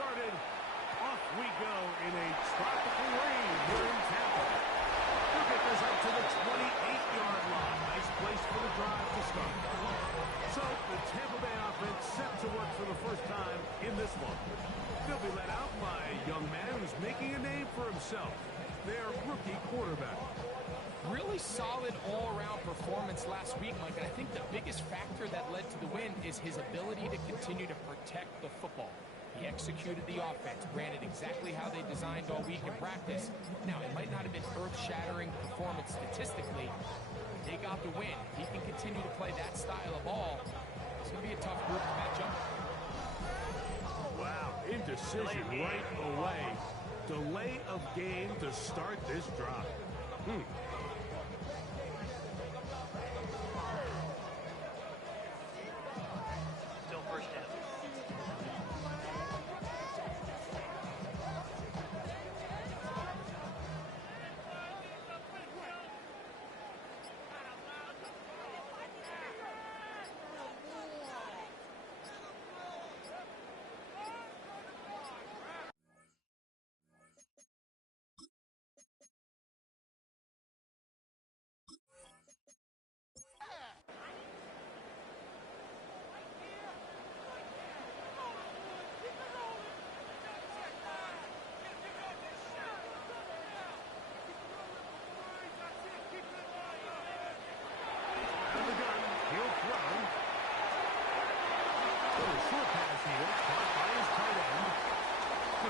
started. Off we go in a tropical rain here in Tampa. We'll get this up to the 28-yard line. Nice place for the drive to start. So the Tampa Bay offense set to work for the first time in this one. They'll be led out by a young man who's making a name for himself. Their rookie quarterback. Really solid all-around performance last week, Mike. And I think the biggest factor that led to the win is his ability to continue to protect the football. He executed the offense, ran it exactly how they designed all week in practice. Now, it might not have been earth-shattering performance statistically. They got the win. He can continue to play that style of ball. It's going to be a tough group to match up. Wow, indecision right away. Delay of game to start this drive. Still first down.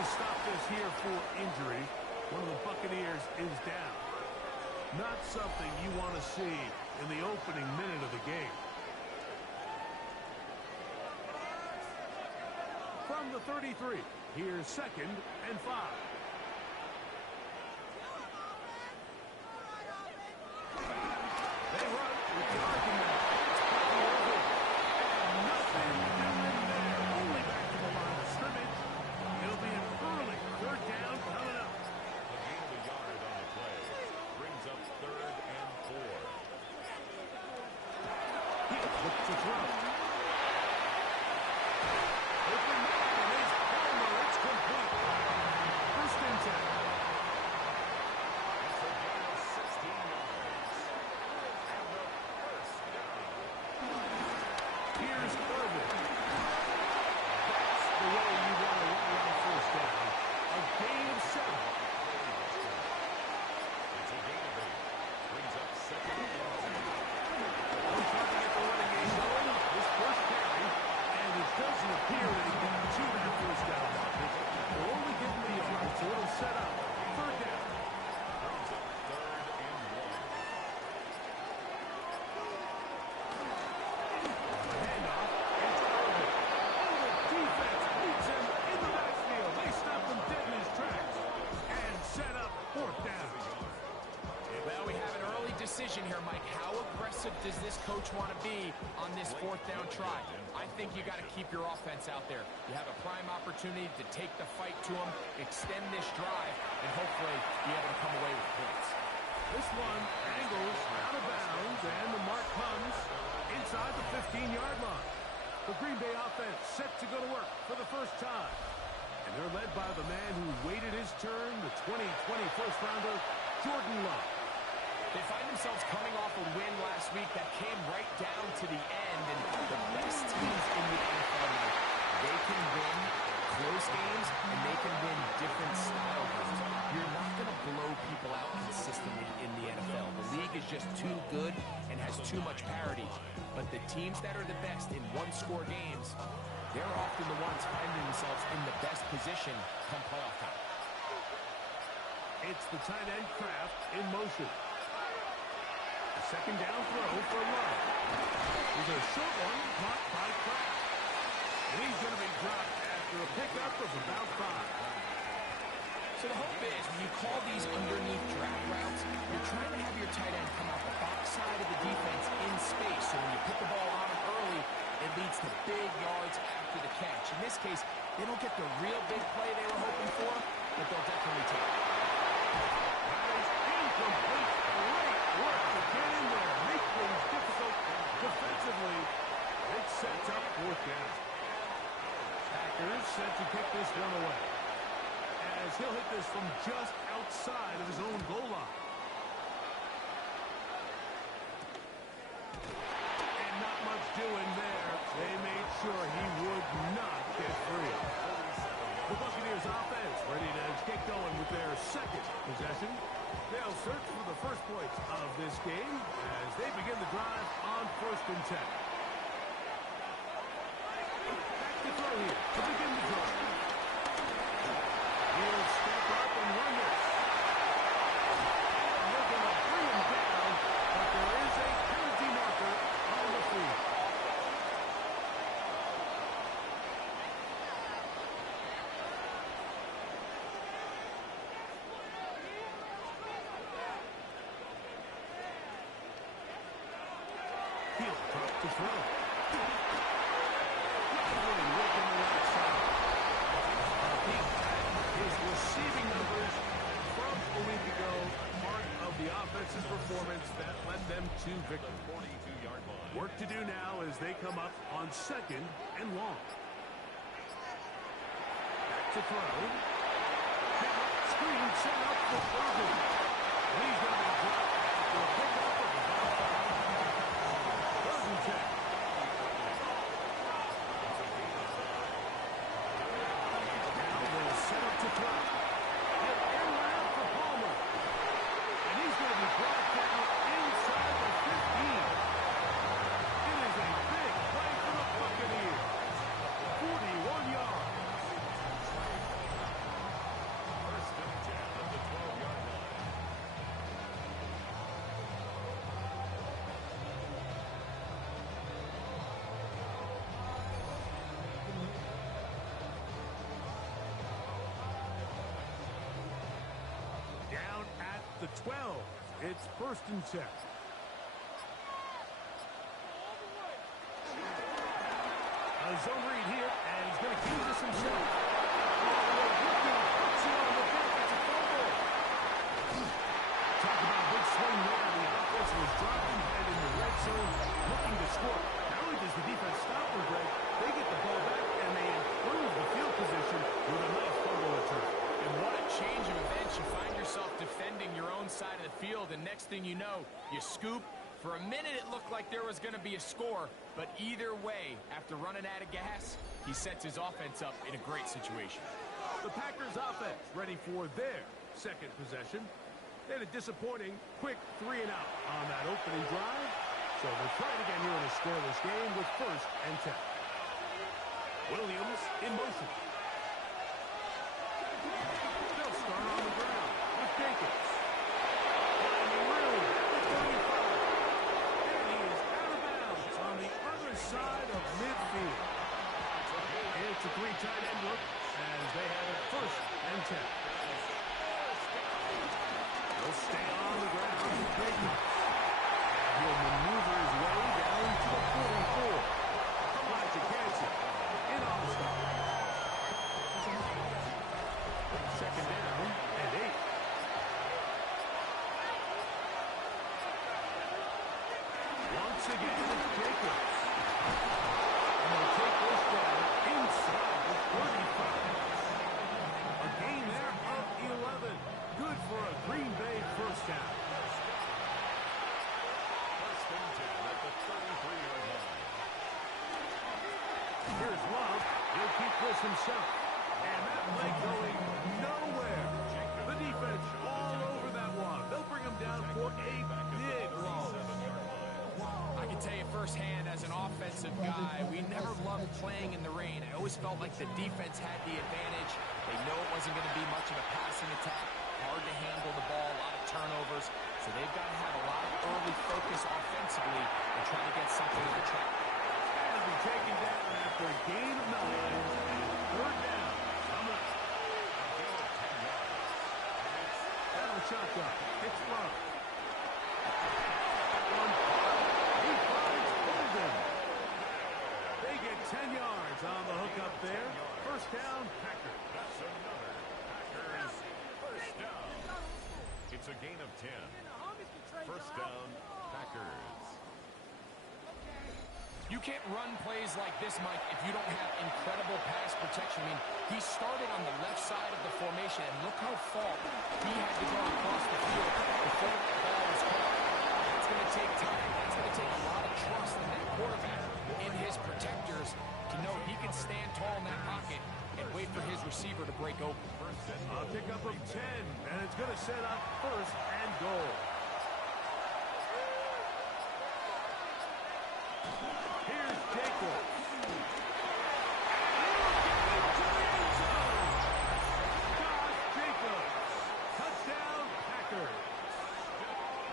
Stop this here for injury. One of the Buccaneers is down. Not something you want to see in the opening minute of the game. From the 33, here's 2nd and 5. They run with the argument. And nothing doing there. Only back to the line of scrimmage. It'll be an early 3rd down coming up. A gain of a yard on the play. Brings up 3rd and 4. He looks to throw. Open man is Palmer. It's complete. 1st and 10. It's a gain of 16 yards. And the 1st down. Here's Irvin. That's the way you want to run on 1st down. A gain of 7. It's a gain of 8. Brings up 2nd and 10. I'm trying to get the running game going. This first carry, and it doesn't appear that he got to that 1st down marker. They're only giving the yard, so it'll set up 3rd down. Brings up 3rd and 1. The handoff, it's Irvin. Oh, the defense beats him in the backfield. They stop him dead in his tracks and set up 4th down. Well, we have an early decision here, Mike. How aggressive does this coach want to be on this 4th down try? I think you got to keep your offense out there. You have a prime opportunity to take the fight to them, extend this drive, and hopefully be able to come away with points. This one angles out of bounds, and the mark comes inside the 15-yard line. The Green Bay offense set to go to work for the first time. And they're led by the man who waited his turn, the 2020 first-rounder, Jordan Love. They find themselves coming off a win last week that came right down to the end, and the best teams in the NFL, Mike, they can win close games, and they can win different style games. You're not going to blow people out consistently in the NFL. The league is just too good and has too much parity. But the teams that are the best in one-score games, they're often the ones finding themselves in the best position come playoff time. It's the tight end Kraft in motion. A 2nd down throw for Love. There's a short one caught by Kraft. And he's going to be dropped after a pickup of about 5. So the hope is when you call these underneath drag routes, you're trying to have your tight end come out the backside of the defense in space. So when you put the ball on him early, it leads to big yards after the catch. In this case, they don't get the real big play they were hoping for, but they'll definitely take it. That is incomplete. Great work to get in there. Make things difficult defensively. It sets up 4th down. Packers set to kick this one away. from just outside of his own goal line. And not much doing there. They made sure he would not get free. The Buccaneers offense ready to get going with their second possession. They'll search for the first points of this game as they begin the drive on 1st and 10. Back to throw here to begin the drive. He'll step up and run this. And they're going to bring him down, but there is a penalty marker on the field. He'll drop to throw. Lovely look on the right side. His receiving numbers from a week ago, part of the offensive performance that led them to victory. 42-yard line. Work to do now as they come up on 2nd and long. Back to throw. Screen set up for Irvin. He's going to be dropped after a pickup of about 5. 3rd and 10. Now they'll set up to throw. He'll air one out for Palmer. And he's going to be brought down inside the 15. It is a big play for the Buccaneers. 41 yards. First and 10 at the 12-yard line. Down at the 12. It's 1st and 10. A zone read here, and he's going to use this himself. Talk about a big swing there. The offense was dropping and in the red zone looking to score. Not only does the defense stop them, Greg, they get the ball back and they improve the field position with a nice fumble return. And what a change of events. You find yourself defending your own side of the field, and next thing you know, you scoop. For a minute, it looked like there was going to be a score, but either way, after running out of gas, he sets his offense up in a great situation. The Packers offense ready for their second possession. They had a disappointing quick 3 and out on that opening drive. So they're trying again here in a scoreless game with 1st and 10. Williams in motion. They'll start on the ground with Jenkins. Finding room at the 35. And he is out of bounds on the other side of midfield. It's a 3 tight end look as they have it 1st and 10. He'll stay on the ground with Jenkins. And he'll maneuver his way down to the 44. Elijah Cancer in all-star. 2nd down and 8. Once again, it's Jacobs. And they'll take this down inside the 35. A gain there of 11. Good for a Green Bay 1st down. First and 10 at the 33-yard line. Here's Love. He'll keep this himself. And that play going nowhere. The defense all over that one. They'll bring him down for a big loss. I can tell you firsthand, as an offensive guy, we never loved playing in the rain. I always felt like the defense had the advantage. They know it wasn't going to be much of a passing attack. Hard to handle the ball, a lot of turnovers. So they've got to have a lot of early focus offensively and try to get something on the track. And he'll be taken down after a gain of 9. And 3rd down. Coming up. Down the shotgun. It's Love. He finds Bolden. They get 10 yards on the hookup there. 1st down, Packers. That's another Packers first down. It's a gain of 10. First down, Packers. You can't run plays like this, Mike, if you don't have incredible pass protection. I mean, he started on the left side of the formation, and look how far he had to go across the field before the ball was caught. That's going to take time. That's going to take a lot of trust in that quarterback, in his protectors, to know he can stand tall in that pocket and wait for his receiver to break open. A pickup of 10, and it's going to set up first and goal. Here's Jacobs. Josh Jacobs. Touchdown, Packers.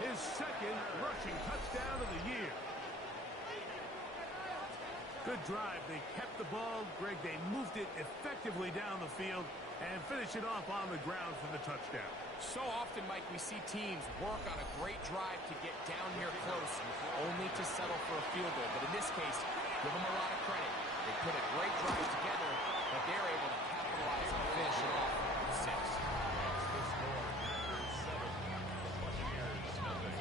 His second rushing touchdown of the year. Good drive. They kept the ball. Greg, they moved it effectively down the field and finish it off on the ground for the touchdown. So often, Mike, we see teams work on a great drive to get down here close, only to settle for a field goal. But in this case, give them a lot of credit. They put a great drive together, but they're able to capitalize and finish it off with 6. The score, Packers 7, the Buccaneers nothing.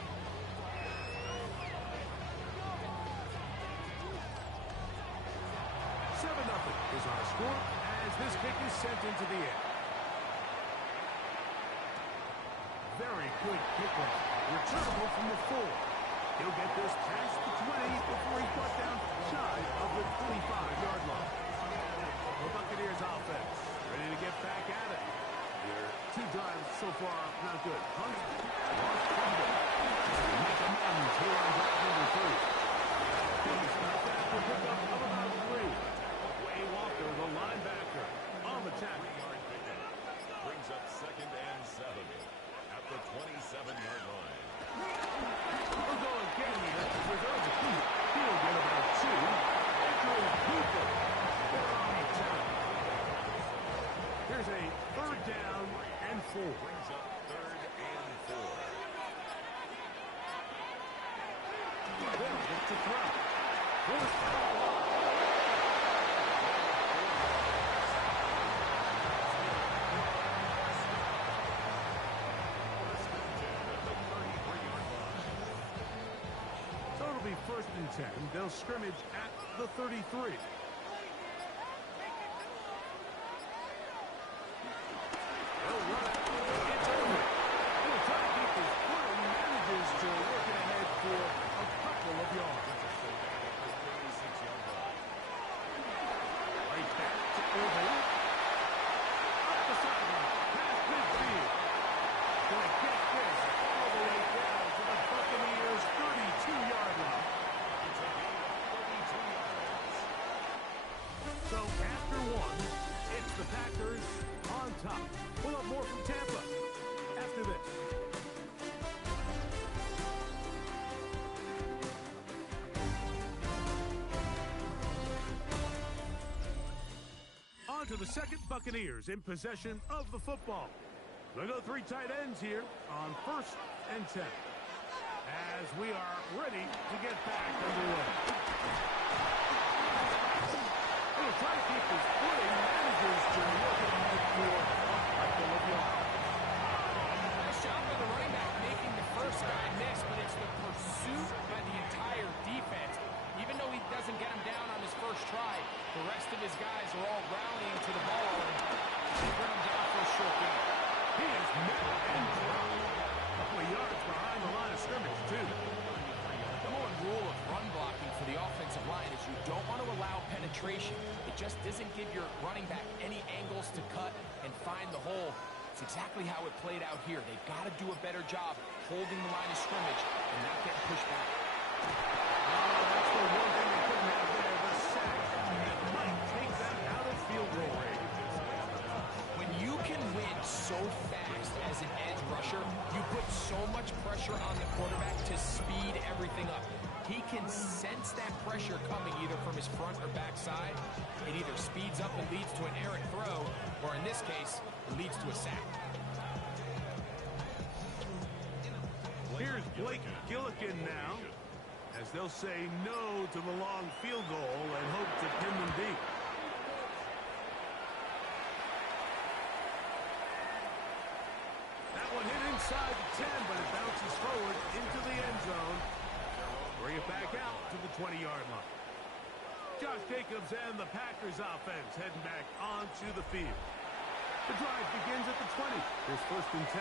7-0 is our score as this kick is sent into the air. Very good kickoff. Returnable from the 4. He'll get this past the 20 before he's brought down shy of the 25-yard line. The Buccaneers offense ready to get back at it. Their 2 drives so far not good. Hunt, lost fumble. Make amends here on drive number 3. He's got that for pickup of about 3. Way Walker, the linebacker, on the tackle. Brings up 2nd and 7 at the 27-yard line. We'll go again here. Reserve the key. He'll get about 2. Andrew Hooper. They're on the tackle. Here's a 3rd down and 4. Brings up 3rd and 4. They'll look to throw. First down. Be 1st and 10. They'll scrimmage at the 33. They'll run it. It's over. He'll try to keep his foot and manages to work it ahead for a couple of yards. Right back to Irving. Up the sideline. Past midfield. Going to get this all the way down to the Buccaneers' 32-yard line. So after 1, it's the Packers on top. We'll have more from Tampa after this. On to the 2nd. Buccaneers in possession of the football. They'll go 3 tight ends here on 1st and 10. As we are ready to get back underway. He'll try to keep his footing, manages to work it ahead for a couple of yards. Nice job by the running back making the first guy miss, but it's the pursuit by the entire defense. Even though he doesn't get him down on his first try, the rest of his guys are all rallying to the ball and bring him down for a short game. He is met and dropped. A couple of yards behind the line of scrimmage, too. The one rule of run blocking for the offensive line is you don't want to allow penetration. It just doesn't give your running back any angles to cut and find the hole. It's exactly how it played out here. They've got to do a better job holding the line of scrimmage and not getting pushed back. That's the one thing they couldn't have there, the sack. That might take them out of field goal range. When you can win so fast as an edge rusher, you put so much pressure on the quarterback to speed everything up. He can sense that pressure coming either from his front or back side. It either speeds up and leads to an errant throw, or in this case, it leads to a sack. Here's Blake Gillikin now, as they'll say no to the long field goal and hope to pin them deep. That one hit inside the 10, but it bounces forward into the end zone. Bring it back out to the 20-yard line. Josh Jacobs and the Packers offense heading back onto the field. The drive begins at the 20. Here's 1st and 10.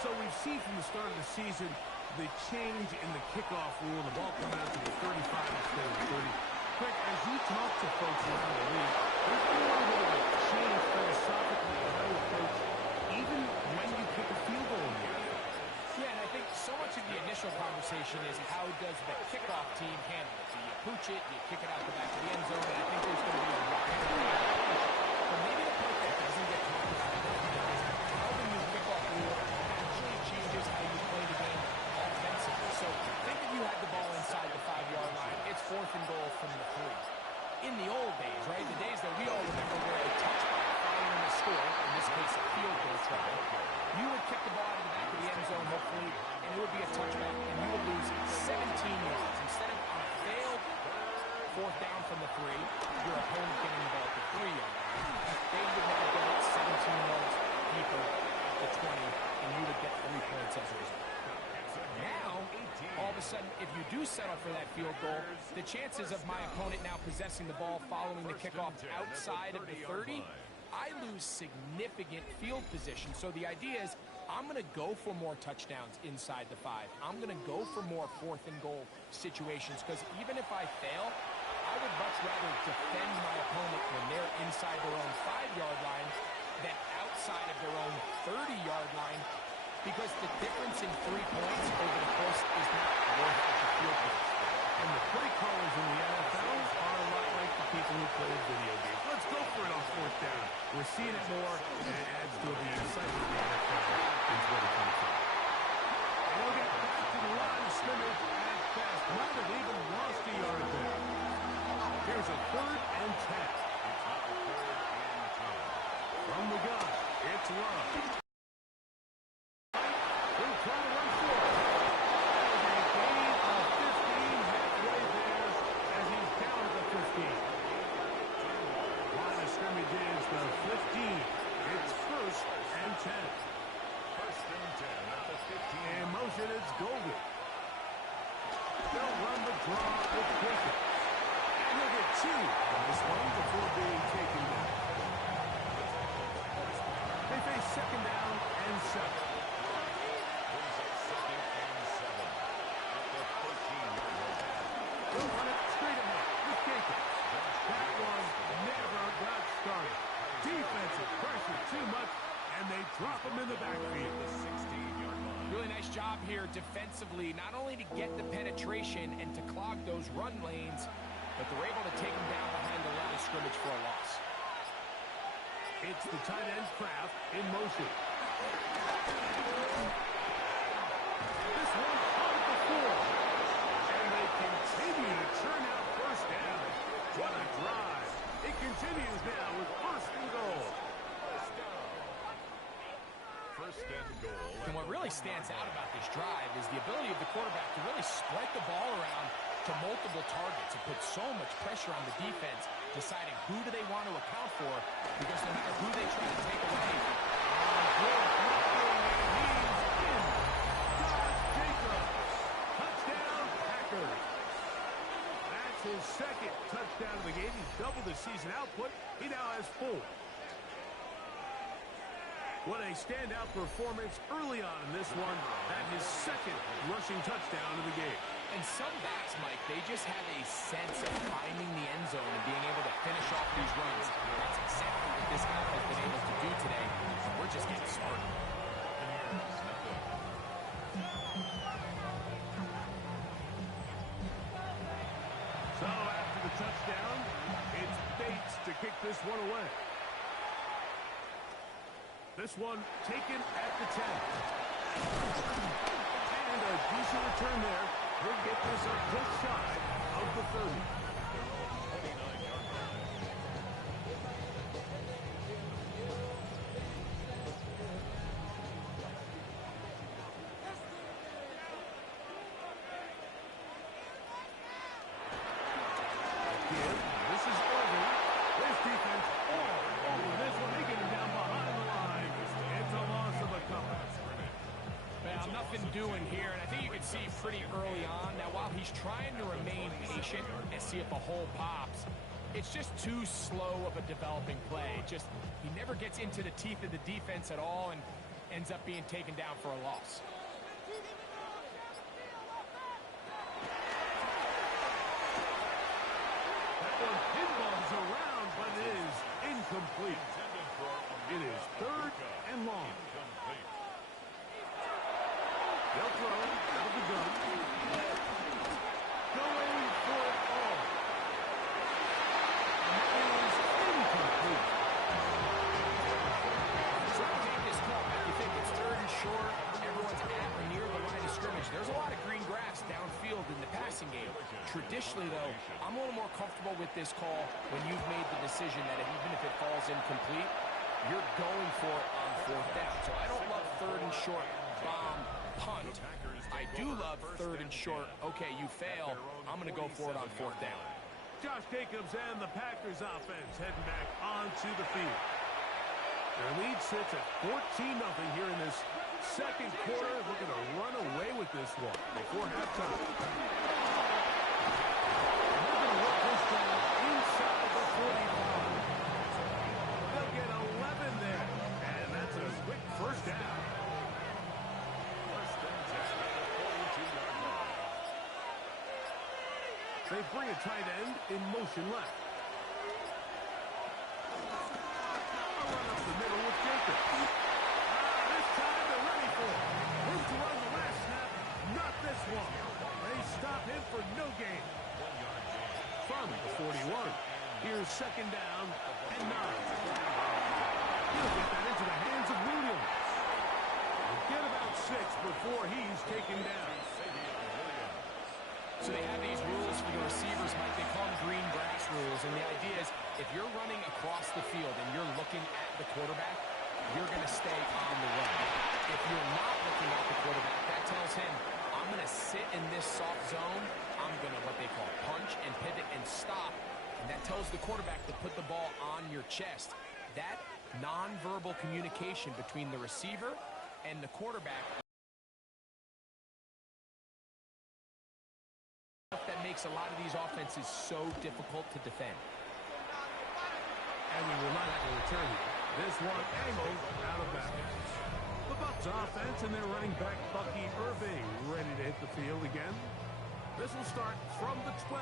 So we've seen from the start of the season the change in the kickoff rule. The ball coming out to the 35 instead of the 30. Craig, as you talk to folks around the league, there's been a little bit of a change philosophically in how you approach even when you kick a field goal in the NFL. Yeah, and I think so much of the initial conversation is how does the kickoff team handle it? Do you pooch it? Do you kick it out the back of the end zone? And I think there's going to be a wide range of approaches. But maybe the part that doesn't get talked about enough is how the new kickoff rule actually changes how you play the game offensively. So think if you had the ball inside the 5-yard line, it's 4th and goal from the 3. In the old days, right, the days that we all remember where a touchback following a score, in this case a field goal try, you would kick the ball out of the back of the end zone, hopefully, and it would be a touchback, and you would lose 17 yards. Instead of on a failed 4th down from the 3, your opponent getting the ball at the 3-yard line, they would now go 17 yards deeper at the 20, and you would get 3 points as a result. Now, all of a sudden, if you do settle for that field goal, the chances of my opponent now possessing the ball following the kickoff outside of the 30, I lose significant field position. So the idea is I'm going to go for more touchdowns inside the 5. I'm going to go for more 4th and goal situations because even if I fail, I would much rather defend my opponent when they're inside their own 5-yard line than outside of their own 30-yard line, because the difference in 3 points over the course is not worth the field goal. And the play callers in the NFL are a lot like the people who play video games. Let's go for it on 4th down. We're seeing it more, and it adds to the excitement of the NFL in 2025. And they'll get back to the line of scrimmage at best. Might have even lost a yard there. Here's a 3rd and 10. From the gun, it's Love. He'll try to run for it. That is a gain of 15 halfway there as he's down at the 15. Line of scrimmage is the 15. It's 1st and 10. 1st and 10 at the 15. In motion, it's Golden. They'll run the draw with Griffin. And he'll get 2 on this one before being taken down. They face 2nd down and 7. They'll run it straight ahead with Jacobs. That one never got started. Defensive pressure too much, and they drop him in the backfield. The 16-yard line. Really nice job here defensively, not only to get the penetration and to clog those run lanes, but they're able to take him down behind the line of scrimmage for a loss. It's the tight end Kraft in motion. This one on the 4. And they continue to churn out 1st down. What a drive. It continues now with 1st and goal. 1st and goal. And what really stands out about this drive is the ability of the quarterback to really spread the ball around to multiple targets and put so much pressure on the defense, deciding who do they want to account for, because no matter who they try to take away, Touchdown, Packers. That's his 2nd touchdown of the game. He's doubled his season output. He now has 4. What a standout performance early on in this one. That his 2nd rushing touchdown of the game. and some backs, Mike, they just have a sense of finding the end zone and being able to finish off these runs. That's exactly what this guy has been able to do today. We're just getting started. So after the touchdown, it's Bates to kick this one away. This one taken at the 10. And a decent return there. He'll get this up just shy of the 30. This is over. This defense all over this one. They get him down behind the line. It's a loss of a couple. Well, nothing doing here, and I think you can see pretty early on. Now, while he's trying to remain patient and see if a hole pops, it's just too slow of a developing play. He never gets into the teeth of the defense at all and ends up being taken down for a loss. That one pinballs around, but it is incomplete. It is 3rd and long. They'll throw out of the gun. Going for it all. And it is incomplete. So I take this call. You think it's 3rd and short. Everyone's at or near the line of scrimmage. There's a lot of green grass downfield in the passing game. Traditionally, though, I'm a little more comfortable with this call when you've made the decision that even if it falls incomplete, you're going for it on 4th down. So I don't love 3rd and short bomb punt. I do love 3rd and short. Okay, you fail. I'm going to go for it on 4th down. Josh Jacobs and the Packers offense heading back onto the field. Their lead sits at 14-0 here in this second quarter. Looking to run away with this one before halftime. And they're going to work this down inside the 45. They'll get 11 there. And that's a quick first down. They bring a tight end in motion left. A run up the middle with Jacobs. This time they're ready for it. Room to run the last snap. Not this one. They stop him for no gain. From the 41. Here's 2nd down and 9. He'll get that into the hands of Williams. He'll get about 6 before he's taken down. So they have these rules for the receivers, Mike. They call them green grass rules. And the idea is if you're running across the field and you're looking at the quarterback, you're going to stay on the run. If you're not looking at the quarterback, that tells him, I'm going to sit in this soft zone. I'm going to what they call punch and pivot and stop. And that tells the quarterback to put the ball on your chest. That nonverbal communication between the receiver and the quarterback that makes a lot of these offenses so difficult to defend. And we will not have a return here. This one angled out of bounds. The Bucs offense and their running back Bucky Irving ready to hit the field again. This will start from the 12,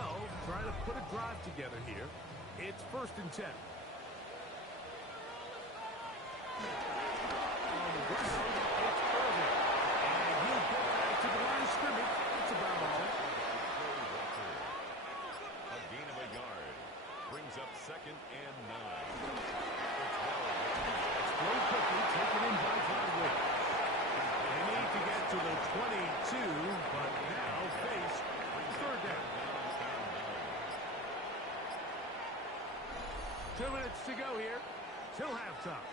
trying to put a drive together here. It's 1st and 10. On the ground, it's Irving. And he'll get back to the line of scrimmage. That's about all. A gain of a yard. Brings up 2nd and 9. Throw quickly, taken in by Conway. They need to get to the 22, but now face 3rd down. 2 minutes to go here till halftime.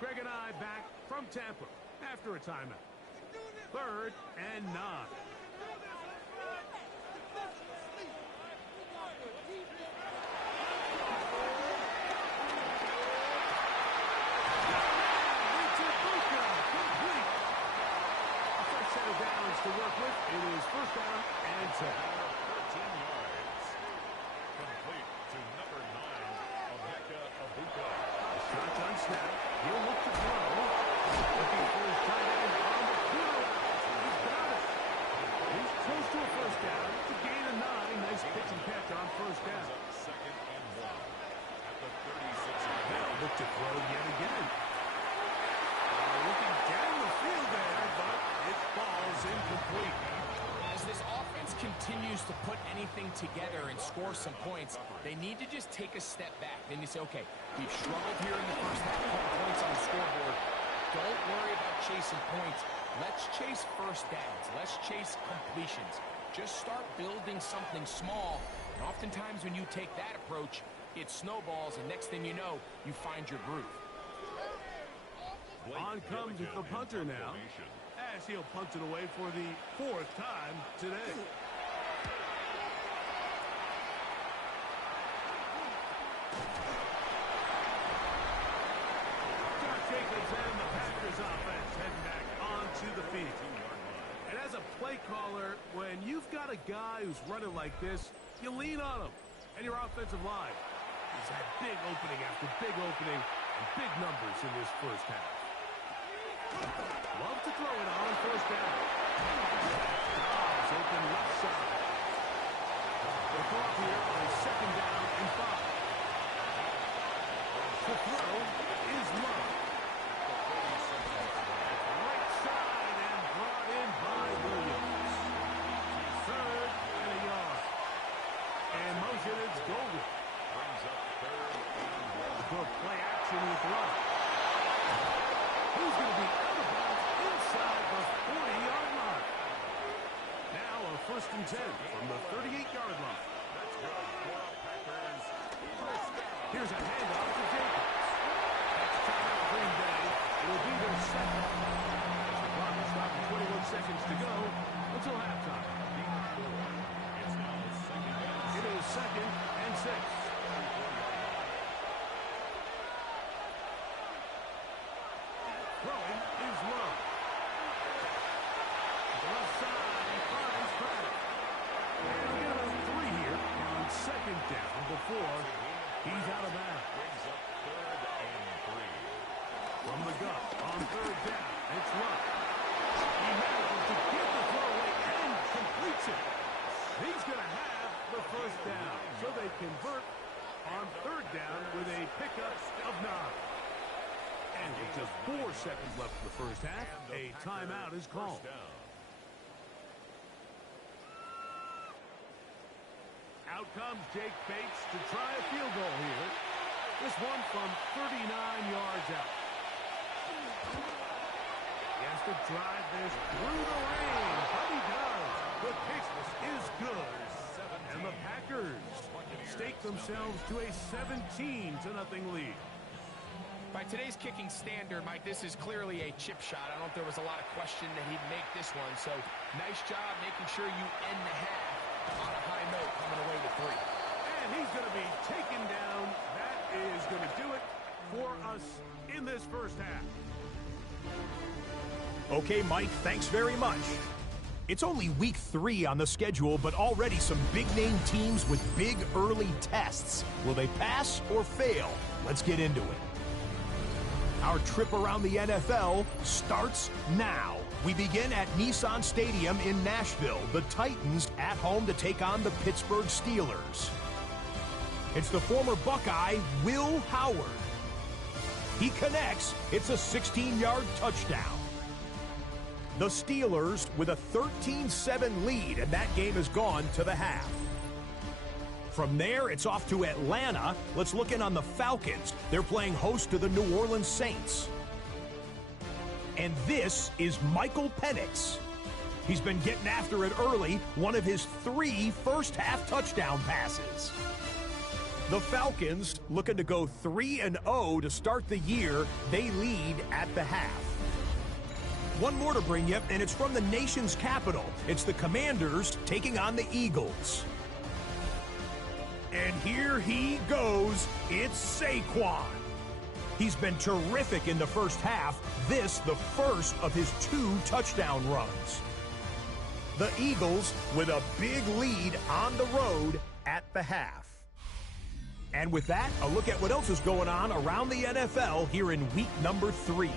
Greg and I back from Tampa after a timeout. 3rd and 9. Downs to work with. It is 1st down and 10. 13 yards. Complete to number 9, Emeka Egbuka. Shotgun snap. He'll look to throw. Looking for his tight end on the corner. He's got it. He's close to a 1st down. It's a gain of 9. Nice pitch and catch on 1st down. 2nd and 1 at the 36. They'll look to throw yet again. Looking down the field there, but it falls incomplete. As this offense continues to put anything together and score some points, they need to just take a step back. Then you say, okay, we've struggled here in the first half, putting points on the scoreboard. Don't worry about chasing points. Let's chase 1st downs. Let's chase completions. Just start building something small. And oftentimes when you take that approach, it snowballs, and next thing you know, you find your groove. On comes the punter now, as he'll punt it away for the 4th time today. Josh Jacobs and the Packers offense heading back onto the field. And as a play caller, when you've got a guy who's running like this, you lean on him. And your offensive line has had big opening after big opening and big numbers in this first half. Love to throw it on first down. Dobbs open left side. They'll go up here on second down and 5. The throw is low. Right side and brought in by Williams. Third and a yard. And motion, it's Golden. Brings up third and 1. Go play action with Love. Who's going to be out of bounds inside the 40-yard line? Now a 1st and 10 from the 38-yard line. That's good for Packers. Here's a handoff to Jacobs. That's timeout Green Bay. It will be their second. As the clock is stopped with 21 seconds to go until halftime. It's now second and It is 2nd and 6. Throwing is low. The left side, he finds Craddock. And he'll get about 3 here on 2nd down before he's out of bounds. brings up third and 3. From the gun on 3rd down, it's Luck. He manages to get the throw away and completes it. He's going to have the 1st down. So they convert on 3rd down with a pickup of 9. And with just 4 seconds left in the first half, a timeout is called. First down. Out comes Jake Bates to try a field goal here. This one from 39 yards out. He has to drive this through the rain, but he does. The pitch is good. And the Packers stake themselves to a 17-0 lead. By today's kicking standard, Mike, this is clearly a chip shot. I don't know if there was a lot of question that he'd make this one. So nice job making sure you end the half on a high note coming away with 3. And he's going to be taken down. That is going to do it for us in this first half. Okay, Mike, thanks very much. It's only week 3 on the schedule, but already some big-name teams with big early tests. Will they pass or fail? Let's get into it. Our trip around the NFL starts now. We begin at Nissan Stadium in Nashville. The Titans at home to take on the Pittsburgh Steelers. It's the former Buckeye, Will Howard. He connects. It's a 16-yard touchdown. The Steelers with a 13-7 lead, and that game has gone to the half. From there, it's off to Atlanta. Let's look in on the Falcons. They're playing host to the New Orleans Saints. And this is Michael Penix. He's been getting after it early, one of his 3 first-half touchdown passes. The Falcons, looking to go 3-0 to start the year, they lead at the half. One more to bring you, and it's from the nation's capital. It's the Commanders taking on the Eagles. And here he goes. It's Saquon. He's been terrific in the first half. This, the first of his 2 touchdown runs. The Eagles with a big lead on the road at the half. And with that, a look at what else is going on around the NFL here in week number 3.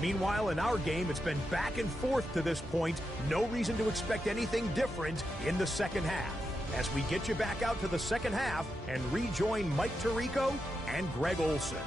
Meanwhile, in our game, it's been back and forth to this point. No reason to expect anything different in the second half, as we get you back out to the second half and rejoin Mike Tirico and Greg Olson.